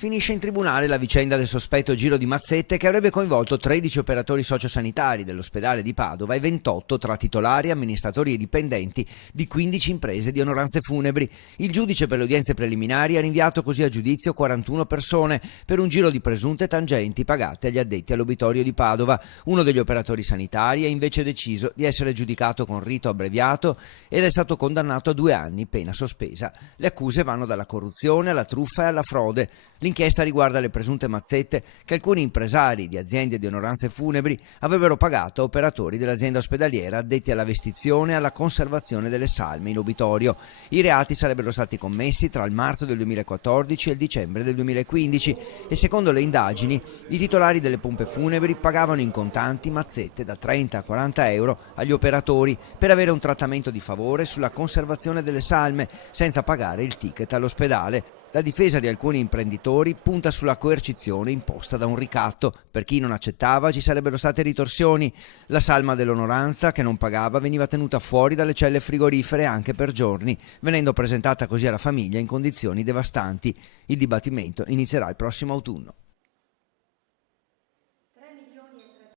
Finisce in tribunale la vicenda del sospetto giro di mazzette che avrebbe coinvolto 13 operatori sociosanitari dell'ospedale di Padova e 28 tra titolari, amministratori e dipendenti di 15 imprese di onoranze funebri. Il giudice per le udienze preliminari ha rinviato così a giudizio 41 persone per un giro di presunte tangenti pagate agli addetti all'obitorio di Padova. Uno degli operatori sanitari ha invece deciso di essere giudicato con rito abbreviato ed è stato condannato a 2 anni, pena sospesa. Le accuse vanno dalla corruzione alla truffa e alla frode. L'inchiesta riguarda le presunte mazzette che alcuni impresari di aziende di onoranze funebri avrebbero pagato a operatori dell'azienda ospedaliera addetti alla vestizione e alla conservazione delle salme in obitorio. I reati sarebbero stati commessi tra il marzo del 2014 e il dicembre del 2015 e secondo le indagini i titolari delle pompe funebri pagavano in contanti mazzette da 30 a 40 euro agli operatori per avere un trattamento di favore sulla conservazione delle salme senza pagare il ticket all'ospedale. La difesa di alcuni imprenditori punta sulla coercizione imposta da un ricatto. Per chi non accettava ci sarebbero state ritorsioni. La salma dell'onoranza che non pagava veniva tenuta fuori dalle celle frigorifere anche per giorni, venendo presentata così alla famiglia in condizioni devastanti. Il dibattimento inizierà il prossimo autunno.